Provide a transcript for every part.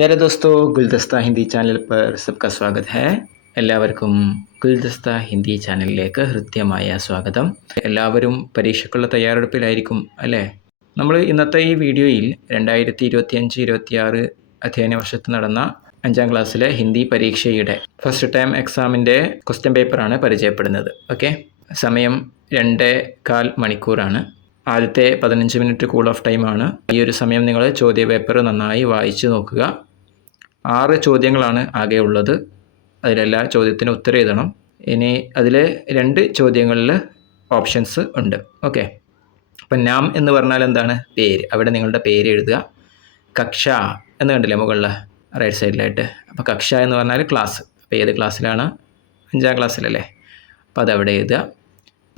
प्यारे दोस्तों, गुलदस्ता हिंदी चैनल पर सबका स्वागत है. എല്ലാവർക്കും ഗുൽദസ്ത ഹിന്ദി ചാനലിലേക്ക് ഹൃദ്യമായ സ്വാഗതം. എല്ലാവരും പരീക്ഷയ്ക്കുള്ള തയ്യാറെടുപ്പിലായിരിക്കും അല്ലേ? നമ്മൾ ഇന്നത്തെ ഈ വീഡിയോയിൽ 2025-26 അധ്യയന വർഷത്ത് നടന്ന 5ാം ക്ലാസ്സിലെ ഹിന്ദി പരീക്ഷയുടെ ഫസ്റ്റ് ടൈം എക്സാമിൻ്റെ ക്വസ്റ്റ്യൻ പേപ്പറാണ് പരിചയപ്പെടുന്നത്. ഓക്കെ, സമയം 2.25 മണിക്കൂറാണ്. ആദ്യത്തെ 15 മിനിറ്റ് കൂൾ ഓഫ് ടൈമാണ്. ഈ ഒരു സമയം നിങ്ങൾ ചോദ്യ പേപ്പർ നന്നായി വായിച്ചു നോക്കുക. 6 ചോദ്യങ്ങളാണ് ആകെ ഉള്ളത്. അതിലെല്ലാ ചോദ്യത്തിനും ഉത്തരം എഴുതണം. ഇനി അതിൽ 2 ചോദ്യങ്ങളിൽ ഓപ്ഷൻസ് ഉണ്ട്. ഓക്കെ, അപ്പം നാം എന്ന് പറഞ്ഞാൽ എന്താണ്? പേര്. അവിടെ നിങ്ങളുടെ പേര് എഴുതുക. കക്ഷ എന്ന് കണ്ടില്ലേ മുകളിൽ റൈറ്റ് സൈഡിലായിട്ട്? അപ്പോൾ കക്ഷ എന്ന് പറഞ്ഞാൽ ക്ലാസ്. അപ്പോൾ ഏത് ക്ലാസ്സിലാണ്? 5ാം ക്ലാസ്സിലല്ലേ? അപ്പോൾ അതവിടെ എഴുതുക.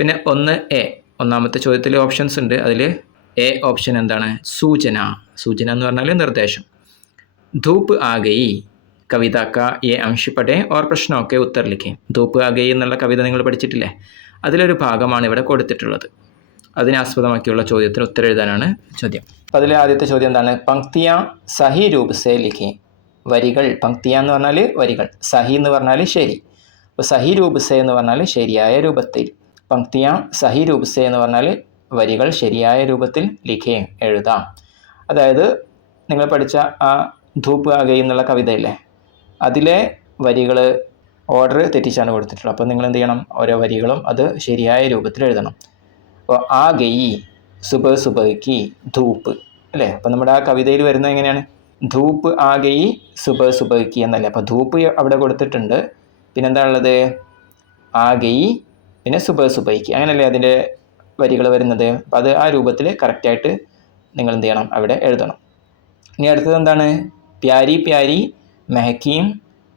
പിന്നെ 1A, ഒന്നാമത്തെ ചോദ്യത്തിൽ ഓപ്ഷൻസ് ഉണ്ട്. അതിൽ എ ഓപ്ഷൻ എന്താണ്? സൂചന. സൂചന എന്ന് പറഞ്ഞാൽ നിർദ്ദേശം. ധൂപ്പ് ആ ഗയി കവിത കാ യെ അംശ് പഠേ ഓർ പ്രശ്നമൊക്കെ ഉത്തർ ലിഖേ. ധൂപ്പ് ആ ഗയി എന്നുള്ള കവിത നിങ്ങൾ പഠിച്ചിട്ടില്ലേ? അതിലൊരു ഭാഗമാണ് ഇവിടെ കൊടുത്തിട്ടുള്ളത്. അതിനെ ആസ്പദമാക്കിയുള്ള ചോദ്യത്തിന് ഉത്തരം എഴുതാനാണ് ചോദ്യം. അപ്പോൾ അതിലെ ആദ്യത്തെ ചോദ്യം എന്താണ്? പങ്ക്തിയ സഹി രൂപ് സേ ലിഖേ. വരികൾ. പങ്ക്തിയ എന്ന് പറഞ്ഞാൽ വരികൾ, സഹി എന്ന് പറഞ്ഞാൽ ശരി. അപ്പോൾ സഹി രൂപ് സേ എന്ന് പറഞ്ഞാൽ ശരിയായ രൂപത്തിൽ. പങ്ക്തിയ സഹി രൂപ് സേ എന്ന് പറഞ്ഞാൽ വരികൾ ശരിയായ രൂപത്തിൽ ലിഖേ എഴുതാം. അതായത് നിങ്ങൾ പഠിച്ച ആ ധൂപ്പ് ആ ഗയി എന്നുള്ള കവിതയില്ലേ, അതിലെ വരികൾ ഓർഡർ തെറ്റിച്ചാണ് കൊടുത്തിട്ടുള്ളത്. അപ്പോൾ നിങ്ങൾ എന്ത് ചെയ്യണം? ഓരോ വരികളും അത് ശരിയായ രൂപത്തിൽ എഴുതണം. അപ്പോൾ ആ ഗയി സുബഹ് സുബഹ്ക്ക് ധൂപ്പ് അല്ലേ? അപ്പോൾ നമ്മുടെ ആ കവിതയിൽ വരുന്നത് എങ്ങനെയാണ്? ധൂപ്പ് ആ ഗയി സുബഹ് സുബഹ്ക്ക് എന്നല്ലേ? അപ്പോൾ ധൂപ്പ് അവിടെ കൊടുത്തിട്ടുണ്ട്. പിന്നെന്താ ഉള്ളത്? ആ ഗയി, പിന്നെ സുബഹ് സുബഹ്ക്ക്, അങ്ങനെയല്ലേ അതിൻ്റെ വരികൾ വരുന്നത്? അപ്പോൾ അത് ആ രൂപത്തിൽ കറക്റ്റായിട്ട് നിങ്ങൾ എന്ത് ചെയ്യണം? അവിടെ എഴുതണം. ഇനി അടുത്തത് എന്താണ്? പ്യാരി പ്യാരി മെഹക്കീം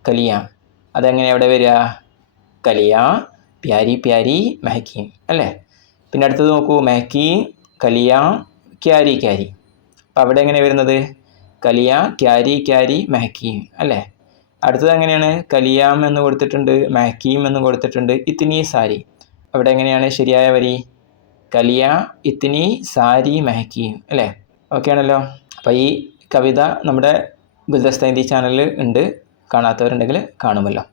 കലിയ. അതെങ്ങനെ അവിടെ വരിക? കലിയ പ്യാരി പ്യാരി മെഹക്കീം അല്ലേ? പിന്നെ അടുത്തത് നോക്കൂ, മെഹക്കീം കലിയ ക്യാരി ക്യാരി. അപ്പം അവിടെ എങ്ങനെ വരുന്നത്? കലിയ ക്യാരി ക്യാരി മെഹക്കീം അല്ലേ? അടുത്തത് എങ്ങനെയാണ്? കലിയാം എന്ന് കൊടുത്തിട്ടുണ്ട്, മെഹക്കീം എന്ന് കൊടുത്തിട്ടുണ്ട്, ഇത്തിനി സാരി. അവിടെ എങ്ങനെയാണ് ശരിയായ വരി? കലിയ ഇത്തിനി സാരി മെഹക്കീം അല്ലേ? ഓക്കെ ആണല്ലോ. അപ്പോൾ ഈ കവിത നമ്മുടെ ഗുൽദസ്ത ഹിന്ദി ചാനലിൽ ഉണ്ട്. കാണാത്തവരുണ്ടെങ്കിൽ കാണുമല്ലോ.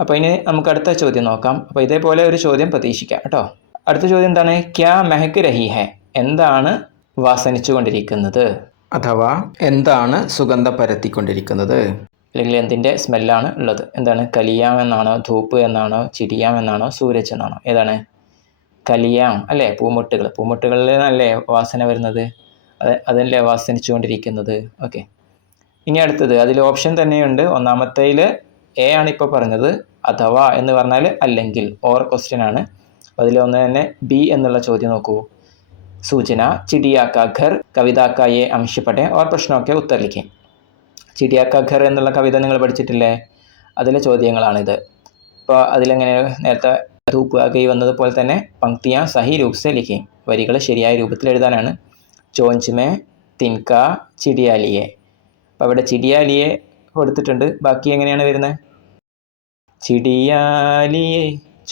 അപ്പോൾ ഇനി നമുക്ക് അടുത്ത ചോദ്യം നോക്കാം. അപ്പോൾ ഇതേപോലെ ഒരു ചോദ്യം പ്രതീക്ഷിക്കാം കേട്ടോ. അടുത്ത ചോദ്യം എന്താണ്? ക്യാ മെഹക്ക് രഹി ഹെ. എന്താണ് വാസനിച്ചു കൊണ്ടിരിക്കുന്നത്? അഥവാ എന്താണ് സുഗന്ധം പരത്തിക്കൊണ്ടിരിക്കുന്നത്? അല്ലെങ്കിൽ എന്തിൻ്റെ സ്മെല്ലാണ് ഉള്ളത്? എന്താണ്? കലിയാം എന്നാണോ, ധൂപ്പ് എന്നാണോ, ചിരിയാം എന്നാണോ, സൂരജ് എന്നാണോ? ഏതാണ്? കലിയാം അല്ലേ? പൂമുട്ടുകൾ. പൂമുട്ടുകളിൽ നല്ലേ വാസന വരുന്നത്? അതല്ലേ വാസനിച്ചു കൊണ്ടിരിക്കുന്നത്. ഓക്കെ, ഇനി അടുത്തത് അതിൽ ഓപ്ഷൻ തന്നെയുണ്ട്. ഒന്നാമത്തേൽ എ ആണ് ഇപ്പോൾ പറഞ്ഞത്. അഥവാ എന്ന് പറഞ്ഞാൽ അല്ലെങ്കിൽ, ഓർ ക്വസ്റ്റ്യൻ ആണ്. അതിൽ ഒന്ന് തന്നെ ബി എന്നുള്ള ചോദ്യം നോക്കൂ. സൂചന ചിടിയാക്ക ഘർ കവിതാക്ക യെ അംശ് പഠേ ഓർ പ്രശ്നമൊക്കെ ഉത്തർ ലിഖേ. ചിടിയാക്ക ഘർ എന്നുള്ള കവിത നിങ്ങൾ പഠിച്ചിട്ടില്ലേ? അതിലെ ചോദ്യങ്ങളാണിത്. അപ്പോൾ അതിലെങ്ങനെ? നേരത്തെ ധൂപ്പ് ആ ഗയി വന്നതുപോലെ തന്നെ പങ്ക്തിയ സഹി രൂപ് സേ ലിഖേ, വരികൾ ശരിയായ രൂപത്തിൽ എഴുതാനാണ്. ചോഞ്ച് മേ തിൻക ചിടിയാലിയെ. അപ്പോൾ അവിടെ ചിടിയാലിയെ കൊടുത്തിട്ടുണ്ട്. ബാക്കി എങ്ങനെയാണ് വരുന്നത്? ചിടിയാലിയെ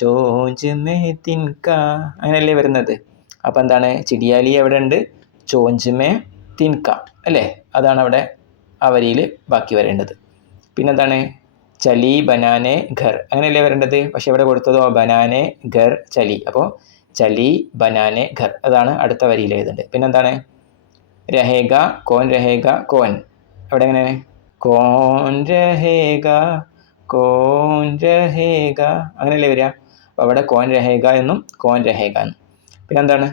ചോഞ്ച് മേ തിൻക, അങ്ങനെയല്ലേ വരുന്നത്? അപ്പോൾ എന്താണ്? ചിടിയാലിയെ എവിടെ ഉണ്ട്? ചോഞ്ച് മേ തിൻക അല്ലേ? അതാണ് അവിടെ ആ വരിയിൽ ബാക്കി വരേണ്ടത്. പിന്നെന്താണ്? ചലി ബനാനെ ഘർ, അങ്ങനെയല്ലേ വരേണ്ടത്? പക്ഷെ ഇവിടെ കൊടുത്തതോ ബനാനെ ഘർ ചലി. അപ്പോൾ ചലി ബനാനെ ഘർ, അതാണ് അടുത്ത വരിയിൽ എഴുതേണ്ടത്. പിന്നെന്താണ്? രഹേഗ കോൻ രഹേഗ കോൻ. അവിടെ എങ്ങനെയാണ്? കോൻ രഹേഗ കോൻ രഹേഗ, അങ്ങനെയല്ലേ വരിക? അപ്പോൾ അവിടെ കോൻ രഹേഗ എന്നും കോൻ രഹേഗ എന്നും. പിന്നെന്താണ്?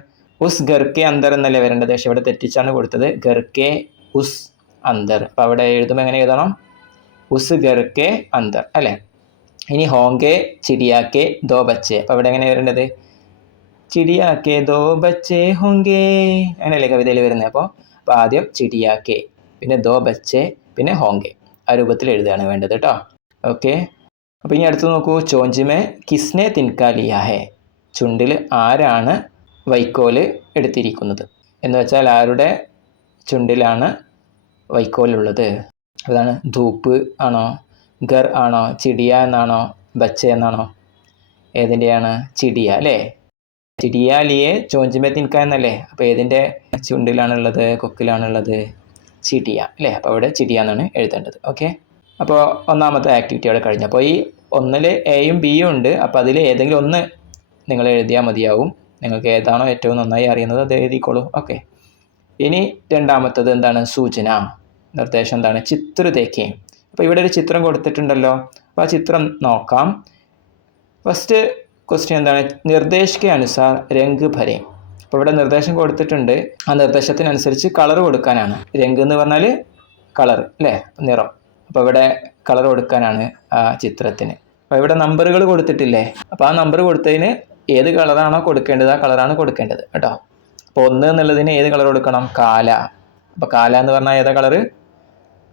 ഉസ് ഘർക്കെ അന്തർ എന്നല്ലേ വരേണ്ടത്? പക്ഷെ ഇവിടെ തെറ്റിച്ചാണ് കൊടുത്തത്. ഘർക്കെ ഉസ് അന്തർ. അപ്പോൾ അവിടെ എഴുതുമ്പോൾ എങ്ങനെ എഴുതണം? ഉസ് ഘർക്കെ അന്തർ അല്ലേ? ഇനി ഹോങ്കെ ചിടിയാക്കെ ദോ ബച്ചെ. അപ്പോൾ അവിടെ എങ്ങനെ വരേണ്ടത്? ചിടിയാക്കെ ദോ ബച്ചെ ഹോങ്കെ, അങ്ങനെയല്ലേ കവിതയിൽ വരുന്നത്? അപ്പോൾ ആദ്യം ചിടിയാക്കെ, പിന്നെ ദോ ബച്ചെ, പിന്നെ ഹോങ്കെ, ആ രൂപത്തിൽ എഴുതുകയാണ് വേണ്ടത് കേട്ടോ. ഓക്കെ, അപ്പോൾ ഇനി അടുത്ത് നോക്കൂ. ചോഞ്ചിമേ കിസ്നെ തിൻകാ ലിയാ ഹെ. ചുണ്ടിൽ ആരാണ് വൈക്കോല് എടുത്തിരിക്കുന്നത് എന്ന് വെച്ചാൽ ആരുടെ ചുണ്ടിലാണ് വൈക്കോലുള്ളത്? അതാണ് ധൂപ്പ് ആണോ, ഘർ ആണോ, ചിടിയ എന്നാണോ, ബച്ച എന്നാണോ? ഏതിൻ്റെയാണ്? ചിടിയ അല്ലേ? ചിടിയാലിയെ ചോഞ്ചിമേ തിൻക എന്നല്ലേ? അപ്പോൾ ഏതിൻ്റെ ചുണ്ടിലാണുള്ളത്? കൊക്കിലാണുള്ളത്? ചിടിയ അല്ലേ. അപ്പോൾ അവിടെ ചിടിയ എന്നാണ് എഴുതേണ്ടത്. ഓക്കെ, അപ്പോൾ ഒന്നാമത്തെ ആക്ടിവിറ്റി അവിടെ കഴിഞ്ഞു. അപ്പോൾ ഈ ഒന്നിൽ എയും ബിയും ഉണ്ട്. അപ്പോൾ അതിൽ ഏതെങ്കിലും ഒന്ന് നിങ്ങൾ എഴുതിയാൽ മതിയാവും. നിങ്ങൾക്ക് ഏതാണോ ഏറ്റവും നന്നായി അറിയുന്നത് അത് എഴുതിക്കോളൂ. ഓക്കെ, ഇനി രണ്ടാമത്തത് എന്താണ്? സൂചന, നിർദ്ദേശം എന്താണ്? ചിത്ര ദേഖേ. അപ്പോൾ ഇവിടെ ഒരു ചിത്രം കൊടുത്തിട്ടുണ്ടല്ലോ. അപ്പോൾ ആ ചിത്രം നോക്കാം. ഫസ്റ്റ് ക്വസ്റ്റ്യൻ എന്താണ്? നിർദ്ദേശ് കെ അനുസാർ രംഗ് ഭരെ. അപ്പോൾ ഇവിടെ നിർദ്ദേശം കൊടുത്തിട്ടുണ്ട്. ആ നിർദ്ദേശത്തിനനുസരിച്ച് കളർ കൊടുക്കാനാണ്. രംഗ് എന്ന് പറഞ്ഞാൽ കളർ അല്ലേ, നിറം. അപ്പോൾ ഇവിടെ കളർ കൊടുക്കാനാണ് ആ ചിത്രത്തിന്. അപ്പോൾ ഇവിടെ നമ്പറുകൾ കൊടുത്തിട്ടില്ലേ. അപ്പോൾ ആ നമ്പർ കൊടുത്തതിന് ഏത് കളറാണോ കൊടുക്കേണ്ടത് ആ കളറാണ് കൊടുക്കേണ്ടത് കേട്ടോ. അപ്പോൾ 1 എന്നുള്ളതിന് ഏത് കളർ കൊടുക്കണം? കാല. അപ്പോൾ കാല എന്ന് പറഞ്ഞാൽ ഏതാ കളറ്?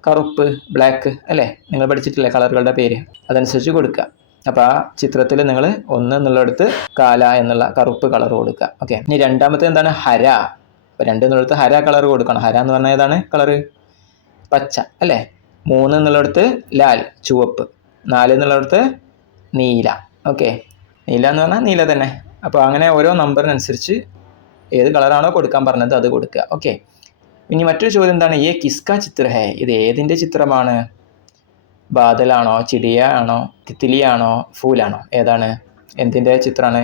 കറുപ്പ്, ബ്ലാക്ക് അല്ലേ. നിങ്ങൾ പഠിച്ചിട്ടില്ലേ കളറുകളുടെ പേര്? അതനുസരിച്ച് കൊടുക്കുക. അപ്പോൾ ആ ചിത്രത്തിൽ നിങ്ങൾ 1 എന്നുള്ളിടത്ത് കാല എന്നുള്ള കറുപ്പ് കളർ കൊടുക്കുക. ഓക്കെ, ഇനി രണ്ടാമത്തെ എന്താണ്? ഹര. അപ്പോൾ 2 എന്നുള്ളിടത്ത് ഹര കളർ കൊടുക്കണം. ഹര എന്ന് പറഞ്ഞാൽ ഏതാണ് കളറ്? പച്ച അല്ലേ. 3 എന്നുള്ളിടത്ത് ലാൽ, ചുവപ്പ്. 4 എന്നുള്ളിടത്ത് നീല. ഓക്കെ, നീല എന്ന് പറഞ്ഞാൽ നീല തന്നെ. അപ്പോൾ അങ്ങനെ ഓരോ നമ്പറിനനുസരിച്ച് ഏത് കളറാണോ കൊടുക്കാൻ പറഞ്ഞത് അത് കൊടുക്കുക. ഓക്കെ, ഇനി മറ്റൊരു ചോദ്യം എന്താണ്? യേ കിസ്കാ ചിത്ര ഹേ. ഇത് ഏതിൻ്റെ ചിത്രമാണ്? ബാദലാണോ, ചിടിയ ആണോ, തിത്തിലിയാണോ, ഫൂലാണോ? ഏതാണ്? എന്തിൻ്റെ ചിത്രമാണ്?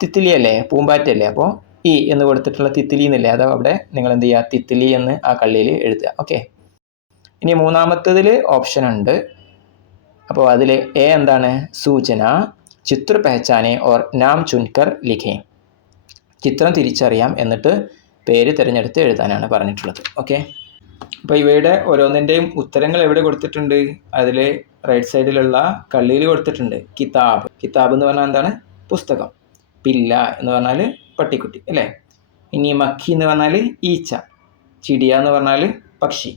തിത്തിലി അല്ലേ, പൂമ്പാറ്റല്ലേ. അപ്പോൾ ഈ എന്ന് കൊടുത്തിട്ടുള്ള തിത്തിലി എന്നില്ലേ, അത് അവിടെ നിങ്ങൾ എന്ത് ചെയ്യുക? തിത്തിലി എന്ന് ആ കള്ളിയിൽ എഴുതുക. ഓക്കെ, ഇനി മൂന്നാമത്തതിൽ ഓപ്ഷൻ ഉണ്ട്. അപ്പോൾ അതിൽ എ എന്താണ്? സൂചന ചിത്ര പെഹച്ചാനെ ഓർ നാം ചുൻകർ ലിഖേ. ചിത്രം തിരിച്ചറിയാം എന്നിട്ട് പേര് തിരഞ്ഞെടുത്ത് എഴുതാനാണ് പറഞ്ഞിട്ടുള്ളത്. ഓക്കെ, അപ്പോൾ ഇവയുടെ ഓരോന്നിൻ്റെയും ഉത്തരങ്ങൾ എവിടെ കൊടുത്തിട്ടുണ്ട്? അതിൽ റൈറ്റ് സൈഡിലുള്ള കള്ളിയിൽ കൊടുത്തിട്ടുണ്ട്. കിതാബ്. കിതാബ് എന്ന് പറഞ്ഞാൽ എന്താണ്? പുസ്തകം. പില്ല എന്ന് പറഞ്ഞാൽ പട്ടിക്കുട്ടി അല്ലേ. ഇനി മഖി എന്ന് പറഞ്ഞാൽ ഈച്ച. ചിടിയ എന്ന് പറഞ്ഞാൽ പക്ഷി.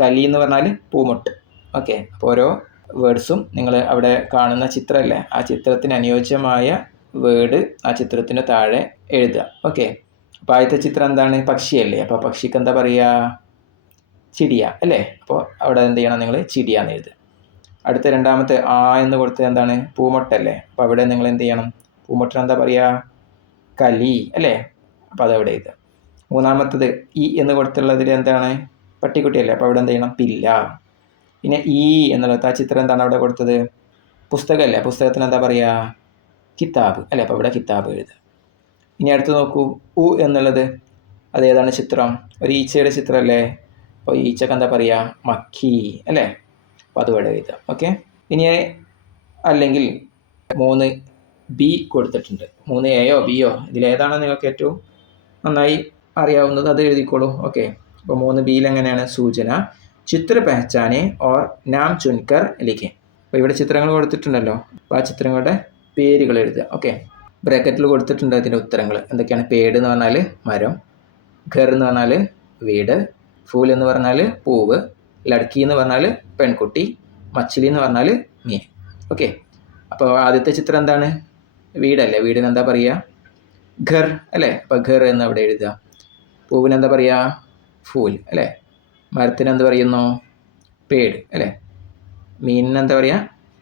കലി എന്ന് പറഞ്ഞാൽ പൂമൊട്ട്. ഓക്കെ, അപ്പോൾ ഓരോ വേർഡ്സും നിങ്ങൾ അവിടെ കാണുന്ന ചിത്രമല്ലേ, ആ ചിത്രത്തിന് അനുയോജ്യമായ വേർഡ് ആ ചിത്രത്തിന് താഴെ എഴുതുക. ഓക്കെ, അപ്പോൾ ആദ്യത്തെ ചിത്രം എന്താണ്? പക്ഷിയല്ലേ. അപ്പോൾ പക്ഷിക്ക് എന്താ പറയുക? ചിടിയ അല്ലേ. അപ്പോൾ അവിടെ എന്ത് ചെയ്യണം? നിങ്ങൾ ചിടിയ എന്ന് എഴുതുക. അടുത്ത രണ്ടാമത്തെ ആ എന്ന് കൊടുത്തത് എന്താണ്? പൂമൊട്ടല്ലേ. അപ്പോൾ അവിടെ നിങ്ങൾ എന്ത് ചെയ്യണം? പൂമൊട്ടിന് എന്താ പറയുക? കലി അല്ലേ. അപ്പോൾ അതവിടെ എഴുതുക. മൂന്നാമത്തത് ഈ എന്ന് കൊടുത്തുള്ളതിൽ എന്താണ്? പട്ടിക്കുട്ടിയല്ലേ. അപ്പോൾ അവിടെ എന്ത് ചെയ്യണം? പില്ല. പിന്നെ ഈ എന്നുള്ളത് ആ ചിത്രം എന്താണ് അവിടെ കൊടുത്തത്? പുസ്തകമല്ലേ. പുസ്തകത്തിന് എന്താ പറയുക? കിതാബ് അല്ലേ. അപ്പോൾ ഇവിടെ കിതാബ് എഴുതുക. ഇനി അടുത്ത് നോക്കൂ, ഉ എന്നുള്ളത് അതേതാണ് ചിത്രം? ഒരു ഈച്ചയുടെ ചിത്രമല്ലേ. അപ്പോൾ ഈച്ചക്ക് എന്താ പറയുക? മക്കി അല്ലേ. അപ്പോൾ അത് ഇവിടെ എഴുതുക. ഓക്കെ, ഇനി അല്ലെങ്കിൽ 3 ബി കൊടുത്തിട്ടുണ്ട്. 3 എയോ ബിയോ ഇതിലേതാണോ നിങ്ങൾക്ക് ഏറ്റവും നന്നായി അറിയാവുന്നത് അത് എഴുതിക്കോളൂ. ഓക്കെ, അപ്പോൾ 3 ബിയിൽ എങ്ങനെയാണ്? സൂചന ചിത്ര പെഹച്ചാനെ ഓർ നാം ചുൻകർ ലിഖേ. അപ്പോൾ ഇവിടെ ചിത്രങ്ങൾ കൊടുത്തിട്ടുണ്ടല്ലോ. അപ്പോൾ ആ ചിത്രങ്ങളുടെ പേരുകൾ എഴുതുക. ഓക്കെ, ബ്രാക്കറ്റിൽ കൊടുത്തിട്ടുണ്ട് അതിൻ്റെ ഉത്തരങ്ങൾ എന്തൊക്കെയാണ്? പേട് എന്ന് പറഞ്ഞാൽ മരം, ഘർ എന്ന് പറഞ്ഞാൽ വീട്, ഫൂൽ എന്ന് പറഞ്ഞാൽ പൂവ്, ലഡ്ക്കി എന്ന് പറഞ്ഞാൽ പെൺകുട്ടി, മച്ചിലി എന്ന് പറഞ്ഞാൽ മീൻ. ഓക്കെ, അപ്പോൾ ആദ്യത്തെ ചിത്രം എന്താണ്? വീടല്ലേ. വീടിന് എന്താ പറയുക? ഘർ അല്ലേ. അപ്പോൾ ഘർ എന്ന് അവിടെ എഴുതുക. പൂവിന് എന്താ പറയുക? ഫൂൽ അല്ലേ. മരത്തിന് എന്ത് പറയുന്നു? പേട് അല്ലേ. മീനിന് എന്താ പറയുക?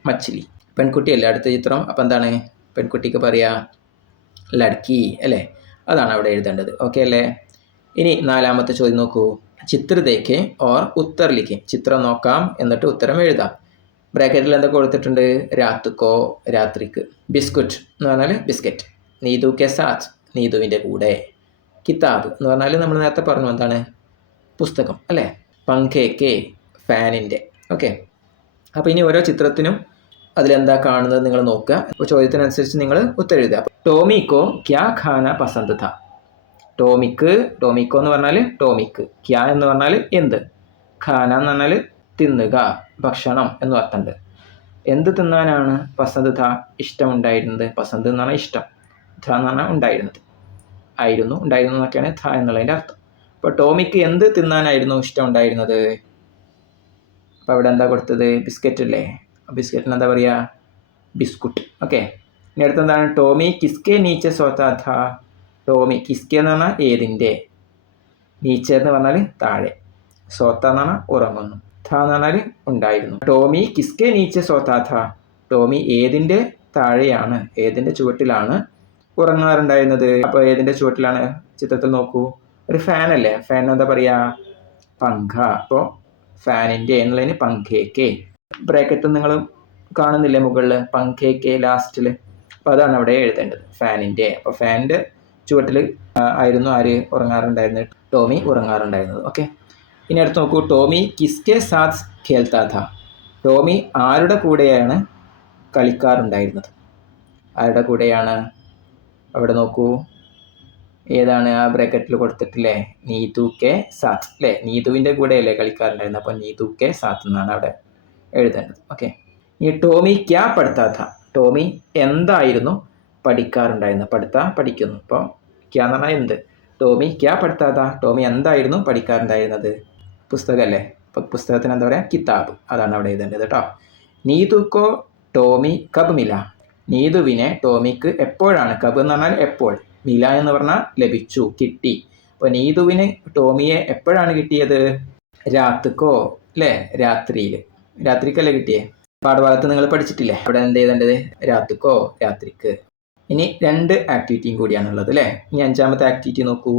മച്ചിലി. പെൺകുട്ടിയല്ലേ അടുത്ത ചിത്രം. അപ്പോൾ എന്താണ് പെൺകുട്ടിക്ക് പറയുക? ലഡ്ക്കി അല്ലേ. അതാണ് അവിടെ എഴുതേണ്ടത്. ഓക്കെ അല്ലേ. ഇനി നാലാമത്തെ ചോദ്യം നോക്കൂ. ചിത്ര ദേഖേ ഓർ ഉത്തർ ലിഖേ. ചിത്രം നോക്കാം എന്നിട്ട് ഉത്തരം എഴുതാം. ബ്രാക്കറ്റിൽ എന്തൊക്കെ കൊടുത്തിട്ടുണ്ട്? രാത്തുക്കോ, രാത്രിക്ക്. ബിസ്കുറ്റ് എന്ന് പറഞ്ഞാൽ ബിസ്ക്കറ്റ്. നീതു കെ സാത്ത്, നീതുവിൻ്റെ കൂടെ. കിതാബ് എന്ന് പറഞ്ഞാൽ നമ്മൾ നേരത്തെ പറഞ്ഞു എന്താണ്? പുസ്തകം അല്ലേ. പങ്കെ കെ, ഫാനിൻ്റെ. ഓക്കെ, അപ്പോൾ ഇനി ഓരോ ചിത്രത്തിനും അതിലെന്താ കാണുന്നത് നിങ്ങൾ നോക്കുക. അപ്പോൾ ചോദ്യത്തിനനുസരിച്ച് നിങ്ങൾ ഉത്തരം എഴുതുക. ടോമിക്കോ ക്യാ ഖാന പസന്ത് ഥ. ടോമിക്കോ എന്ന് പറഞ്ഞാൽ ടോമിക്ക്. ക്യാ എന്ന് പറഞ്ഞാൽ എന്ത്. ഖാന എന്ന് പറഞ്ഞാൽ തിന്നുക, ഭക്ഷണം എന്ന് അർത്ഥമുണ്ട്. എന്ത് തിന്നാനാണ് പസന്ത് ഥ ഇഷ്ടമുണ്ടായിരുന്നത്? പസന്ത് എന്ന് പറഞ്ഞാൽ ഇഷ്ടം, ഥ എന്ന് പറഞ്ഞാൽ ഉണ്ടായിരുന്നത്. ഉണ്ടായിരുന്നു എന്നൊക്കെയാണ് ഥ എന്നുള്ളതിൻ്റെ അർത്ഥം. അപ്പോൾ ടോമിക്ക് എന്ത് തിന്നാനായിരുന്നു ഇഷ്ടം ഉണ്ടായിരുന്നത്? അപ്പോൾ അവിടെ എന്താ കൊടുത്തത്? ബിസ്ക്കറ്റ് അല്ലേ. ബിസ്ക്കറ്റിന് എന്താ പറയുക? ബിസ്കുട്ട്. ഓക്കെ, ഇനി അടുത്ത് എന്താണ്? ടോമി കിസ്കെ നീച്ച സോത്താ ഥ. ടോമി കിസ്കെ എന്ന് പറഞ്ഞാൽ ഏതിൻ്റെ, നീച്ച എന്ന് പറഞ്ഞാൽ താഴെ, സോത്ത എന്ന് പറഞ്ഞാൽ ഉറങ്ങുന്നു, ഥ എന്ന് പറഞ്ഞാൽ ഉണ്ടായിരുന്നു. ടോമി കിസ്കെ നീച്ച സോത്താ ഥ. ടോമി ഏതിൻ്റെ താഴെയാണ്, ഏതിൻ്റെ ചുവട്ടിലാണ് ഉറങ്ങാറുണ്ടായിരുന്നത്? അപ്പോൾ ഏതിൻ്റെ ചുവട്ടിലാണ്? ചിത്രത്തിൽ നോക്കൂ, ഒരു ഫാൻ അല്ലേ. ഫാൻ എന്താ പറയുക? പങ്ക. അപ്പോൾ ഫാനിൻ്റെ എന്നുള്ളതിന് പങ്കേക്കെ. ബ്രാക്കറ്റ് നിങ്ങൾ കാണുന്നില്ലേ മുകളിൽ, പങ്കേക്കെ ലാസ്റ്റിൽ. അപ്പോൾ അതാണ് അവിടെ എഴുതേണ്ടത്, ഫാനിൻ്റെ. അപ്പോൾ ഫാനിൻ്റെ ചുവട്ടിൽ ആയിരുന്നു ആര് ഉറങ്ങാറുണ്ടായിരുന്നത്? ടോമി ഉറങ്ങാറുണ്ടായിരുന്നത്. ഓക്കെ, ഇനി അടുത്ത് നോക്കൂ. ടോമി കിസ്കെ സാത്ത് ഖേൽത്താ ഥാ. ടോമി ആരുടെ കൂടെയാണ് കളിക്കാറുണ്ടായിരുന്നത്? ആരുടെ കൂടെയാണ്? അവിടെ നോക്കൂ, ഏതാണ് ആ ബ്രാക്കറ്റിൽ കൊടുത്തിട്ടില്ലേ? നീതു കെ സാത്ത് അല്ലേ? നീതുവിൻ്റെ കൂടെയല്ലേ കളിക്കാറുണ്ടായിരുന്നത്? അപ്പോൾ നീതു കെ സാത്ത് എന്നാണ് അവിടെ എഴുതേണ്ടത്. ഓക്കെ, ഈ ടോമി ക്യാ പഠിത്താ ഥാ. ടോമി എന്തായിരുന്നു പഠിക്കാറുണ്ടായിരുന്നത്? പഠിക്കുന്നു. അപ്പോൾ ക്യാ എന്ന് പറഞ്ഞാൽ എന്ത്. ടോമി ക്യാ പഠിത്താ ഥാ. ടോമി എന്തായിരുന്നു പഠിക്കാറുണ്ടായിരുന്നത്? പുസ്തകമല്ലേ? അപ്പോൾ പുസ്തകത്തിന് എന്താ പറയുക? കിതാബ്. അതാണ് അവിടെ എഴുതേണ്ടത് കേട്ടോ. നീതുക്കോ ടോമി കബ് മില. നീതുവിനെ ടോമിക്ക് എപ്പോഴാണ്? കബ് എന്ന് പറഞ്ഞാൽ എപ്പോൾ, മില എന്ന് പറഞ്ഞാൽ ലഭിച്ചു, കിട്ടി. അപ്പോൾ നീതുവിന് ടോമിയെ എപ്പോഴാണ് കിട്ടിയത്? രാത്രിക്കോ അല്ലേ? രാത്രിക്കല്ലേ കിട്ടിയേ? പാഠഭാഗത്ത് നിങ്ങൾ പഠിച്ചിട്ടില്ലേ? അവിടെ എന്ത് ചെയ്തേണ്ടത്? രാത്രിക്കോ, രാത്രിക്ക്. ഇനി 2 ആക്ടിവിറ്റിയും കൂടിയാണുള്ളത് അല്ലേ? ഇനി 5ാമത്തെ ആക്ടിവിറ്റി നോക്കൂ.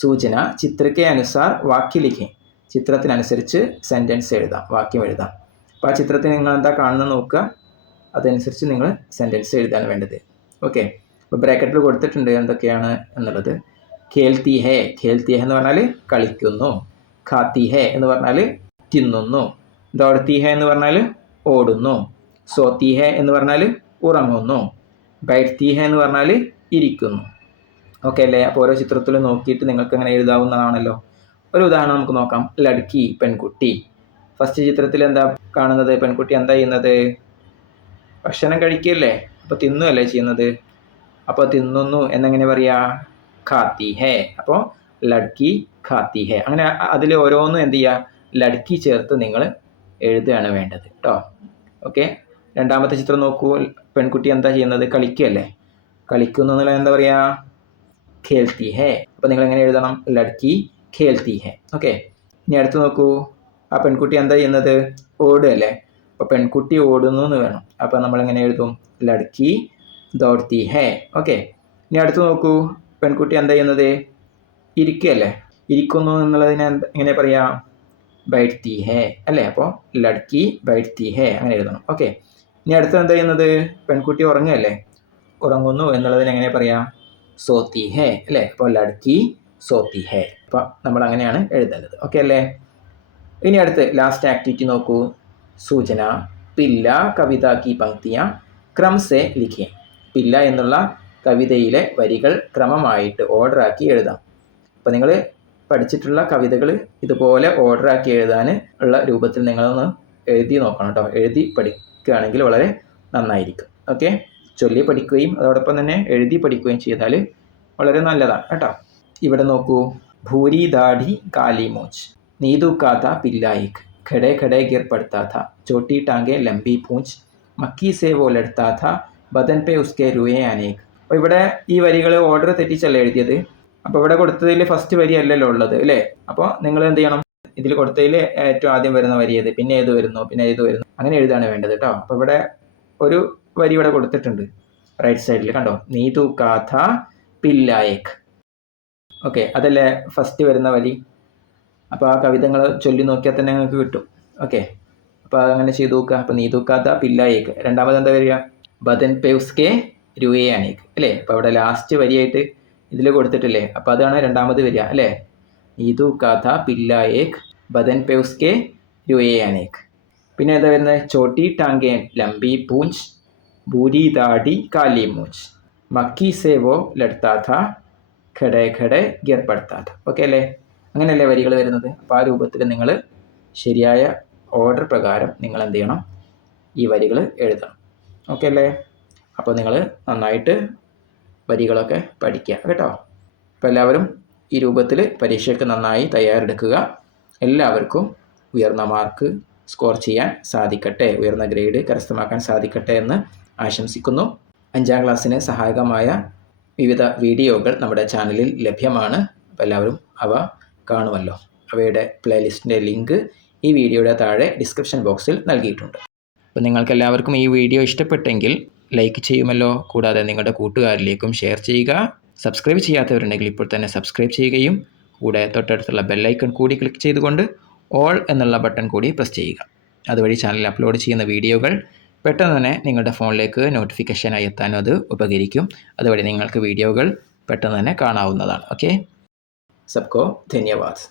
സൂചന ചിത്രക്കെ അനുസാർ വാക്യ ലിഖേ. ചിത്രത്തിനനുസരിച്ച് സെൻറ്റൻസ് എഴുതാം, വാക്യം എഴുതാം. അപ്പോൾ ആ ചിത്രത്തിൽ നിങ്ങൾ എന്താ കാണുന്നത് നോക്കുക, അതനുസരിച്ച് നിങ്ങൾ സെൻറ്റൻസ് എഴുതാണ് വേണ്ടത്. ഓക്കെ, അപ്പോൾ ബ്രാക്കറ്റിൽ കൊടുത്തിട്ടുണ്ട് എന്തൊക്കെയാണ് എന്നുള്ളത്. ഖേൽത്തി ഹേ. ഖേൽത്തി ഹേ എന്ന് പറഞ്ഞാൽ കളിക്കുന്നു. ഖാത്തി ഹേ എന്ന് പറഞ്ഞാൽ തിന്നുന്നു. ദൗഡ്തി ഹേ എന്ന് പറഞ്ഞാൽ ഓടുന്നു. സോത്തി ഹേ എന്ന് പറഞ്ഞാൽ ഉറങ്ങുന്നു. ബൈഠ്തി ഹേ എന്ന് പറഞ്ഞാൽ ഇരിക്കുന്നു. ഓക്കെ അല്ലേ? അപ്പോൾ ഓരോ ചിത്രത്തിലും നോക്കിയിട്ട് നിങ്ങൾക്ക് അങ്ങനെ എഴുതാവുന്നതാണല്ലോ. ഒരു ഉദാഹരണം നമുക്ക് നോക്കാം. ലഡ്കി, പെൺകുട്ടി. ഫസ്റ്റ് ചിത്രത്തിൽ എന്താ കാണുന്നത്? പെൺകുട്ടി എന്താ ചെയ്യുന്നത്? ഭക്ഷണം കഴിക്കുകയല്ലേ? അപ്പോൾ തിന്നുമല്ലേ ചെയ്യുന്നത്? അപ്പോൾ തിന്നുന്നു എന്നെങ്ങനെ പറയാ? ഖാത്തി ഹേ. അപ്പോൾ ലഡ്കി ഖാത്തി ഹേ. അങ്ങനെ അതിൽ ഓരോന്നും എന്ത് ചെയ്യുക? ലഡ്കി ചേർത്ത് നിങ്ങൾ എഴുതുകയാണ് വേണ്ടത് കേട്ടോ. ഓക്കെ, 2ാമത്തെ ചിത്രം നോക്കൂ. പെൺകുട്ടി എന്താ ചെയ്യുന്നത്? കളിക്കുകയല്ലേ? കളിക്കുന്നു എന്നുള്ള എന്താ പറയുക? ഖേൽത്തി ഹേ. അപ്പോൾ നിങ്ങൾ എങ്ങനെ എഴുതണം? ലഡ്കി ഖേൽത്തി ഹേ. ഓക്കെ, ഇനി അടുത്ത് നോക്കൂ. ആ പെൺകുട്ടി എന്താ ചെയ്യുന്നത്? ഓടുകയല്ലേ? അപ്പോൾ പെൺകുട്ടി ഓടുന്നു എന്ന് വേണം. അപ്പോൾ നമ്മൾ എങ്ങനെ എഴുതും? ലഡ്കി ദൗഡ്തി ഹേ. ഓക്കെ, ഇനി അടുത്ത് നോക്കൂ. പെൺകുട്ടി എന്താ ചെയ്യുന്നത്? ഇരിക്കുകയല്ലേ? ഇരിക്കുന്നു എന്നുള്ളതിന് എങ്ങനെ പറയാം? ബൈഠ്തി ഹേ അല്ലേ? അപ്പോൾ ലഡ്കി ബൈഠ്തി ഹേ അങ്ങനെ എഴുതണം. ഓക്കെ, ഇനി അടുത്ത് എന്താ ചെയ്യുന്നത്? പെൺകുട്ടി ഉറങ്ങുകയല്ലേ? ഉറങ്ങുന്നു എന്നുള്ളതിന് എങ്ങനെ പറയാം? സോത്തി ഹേ അല്ലേ? അപ്പോൾ ലഡ്കി സോത്തി ഹേ. അപ്പോൾ നമ്മൾ അങ്ങനെയാണ് എഴുതേണ്ടത്. ഓക്കെ അല്ലേ? ഇനി അടുത്ത് ലാസ്റ്റ് ആക്ടിവിറ്റി നോക്കൂ. സൂചന പില്ല കവിത കി പങ്ക്തിയാ ക്രം സെ ലിഖേ. പില്ല എന്നുള്ള കവിതയിലെ വരികൾ ക്രമമായിട്ട് ഓർഡറാക്കി എഴുതാം. അപ്പോൾ നിങ്ങൾ പഠിച്ചിട്ടുള്ള കവിതകൾ ഇതുപോലെ ഓർഡറാക്കി എഴുതാൻ ഉള്ള രൂപത്തിൽ നിങ്ങളൊന്ന് എഴുതി നോക്കണം കേട്ടോ. എഴുതി പഠിക്കുകയാണെങ്കിൽ വളരെ നന്നായിരിക്കും. ഓക്കെ, ചൊല്ലി പഠിക്കുകയും അതോടൊപ്പം തന്നെ എഴുതി പഠിക്കുകയും ചെയ്താൽ വളരെ നല്ലതാണ് കേട്ടോ. ഇവിടെ നോക്കൂ. ഭൂരി ദാഢി കാലി മൂച്ച്. നീതു കാഥ പില്ലായിക്. ഖഡേ ഖഡേ ഗിർ പड़ता था. छोटी टांगे लंबी पूंछ. मक्की से वो लड़ता था. बदन पे उसके रुए अनेक. അപ്പോൾ ഇവിടെ ഈ വരികൾ ഓർഡർ തെറ്റിച്ചല്ലേ എഴുതിയത്? അപ്പോൾ ഇവിടെ കൊടുത്തതിൽ ഫസ്റ്റ് വരി അല്ലല്ലോ ഉള്ളത് അല്ലേ? അപ്പോൾ നിങ്ങൾ എന്ത് ചെയ്യണം? ഇതിൽ കൊടുത്തതിൽ ഏറ്റവും ആദ്യം വരുന്ന വരി ഏത്, പിന്നെ ഏത് വരുന്നു, പിന്നെ ഏത് വരുന്നു, അങ്ങനെ എഴുതാണ് വേണ്ടത് കേട്ടോ. അപ്പോൾ ഇവിടെ ഒരു വരി ഇവിടെ കൊടുത്തിട്ടുണ്ട് റൈറ്റ് സൈഡിൽ, കണ്ടോ? നീതു കാഥ പില്ലായിക്. ഓക്കെ, അതല്ലേ ഫസ്റ്റ് വരുന്ന വരി. അപ്പോൾ ആ കവിതകൾ ചൊല്ലി നോക്കിയാൽ തന്നെ നിങ്ങൾക്ക് കിട്ടും. ഓക്കെ, അപ്പോൾ അങ്ങനെ ചെയ്ത് നോക്കുക. അപ്പോൾ നീതു കാഥ പില്ലായിക്. 2ാമത് എന്താ വരിക? ബദൻ പേ ഉസ്കെ രുയെ അനേക് അല്ലേ? അപ്പോൾ അവിടെ ലാസ്റ്റ് വരിയായിട്ട് ഇതിൽ കൊടുത്തിട്ടില്ലേ? അപ്പോൾ അതാണ് 2ാമത് വരിക അല്ലേ? നീതു കാഥ പില്ലായിക് ബദൻ പേ ഉസ്കെ രുയെ അനേക്. പിന്നെ എന്താ വരുന്നത്? ചോട്ടി ടാങ്കെ ലംബി പൂഞ്ച് ഭൂരി ദാഢി കാലി മൂച്ച് മക്കി സേ വോ ലഡ്താ ഥാ ഖഡേ ഖഡേ ഗിർ പड़ता था. ഓക്കെ അല്ലേ? അങ്ങനെയല്ലേ വരികൾ വരുന്നത്? അപ്പോൾ ആ രൂപത്തിൽ നിങ്ങൾ ശരിയായ ഓർഡർ പ്രകാരം നിങ്ങൾ എന്ത് ചെയ്യണം? ഈ വരികൾ എഴുതണം. ഓക്കെ അല്ലേ? അപ്പോൾ നിങ്ങൾ നന്നായിട്ട് വരികളൊക്കെ പഠിക്കുക കേട്ടോ. അപ്പോൾ എല്ലാവരും ഈ രൂപത്തിൽ പരീക്ഷയ്ക്ക് നന്നായി തയ്യാറെടുക്കുക. എല്ലാവർക്കും ഉയർന്ന മാർക്ക് സ്കോർ ചെയ്യാൻ സാധിക്കട്ടെ, ഉയർന്ന ഗ്രേഡ് കരസ്ഥമാക്കാൻ സാധിക്കട്ടെ എന്ന് ആശംസിക്കുന്നു. 5ാം ക്ലാസ്സിന് സഹായകമായ വിവിധ വീഡിയോകൾ നമ്മുടെ ചാനലിൽ ലഭ്യമാണ്. അപ്പോൾ എല്ലാവരും അവ കാണുമല്ലോ. അവയുടെ പ്ലേലിസ്റ്റിൻ്റെ ലിങ്ക് ഈ വീഡിയോയുടെ താഴെ ഡിസ്ക്രിപ്ഷൻ ബോക്സിൽ നൽകിയിട്ടുണ്ട്. അപ്പോൾ നിങ്ങൾക്കെല്ലാവർക്കും ഈ വീഡിയോ ഇഷ്ടപ്പെട്ടെങ്കിൽ ലൈക്ക് ചെയ്യുമല്ലോ. കൂടാതെ നിങ്ങളുടെ കൂട്ടുകാരിലേക്കും ഷെയർ ചെയ്യുക. സബ്സ്ക്രൈബ് ചെയ്യാത്തവരുണ്ടെങ്കിൽ ഇപ്പോൾ തന്നെ സബ്സ്ക്രൈബ് ചെയ്യുകയും കൂടെ തൊട്ടടുത്തുള്ള ബെല്ലൈക്കൺ കൂടി ക്ലിക്ക് ചെയ്തുകൊണ്ട് ഓൾ എന്നുള്ള ബട്ടൺ കൂടി പ്രസ് ചെയ്യുക. അതുവഴി ചാനലിൽ അപ്ലോഡ് ചെയ്യുന്ന വീഡിയോകൾ പെട്ടെന്ന് തന്നെ നിങ്ങളുടെ ഫോണിലേക്ക് നോട്ടിഫിക്കേഷനായി എത്താനും അത് ഉപകരിക്കും. അതുവഴി നിങ്ങൾക്ക് വീഡിയോകൾ പെട്ടെന്ന് തന്നെ കാണാവുന്നതാണ്. ഓക്കെ, സബ്കോ ധന്യവാദ്.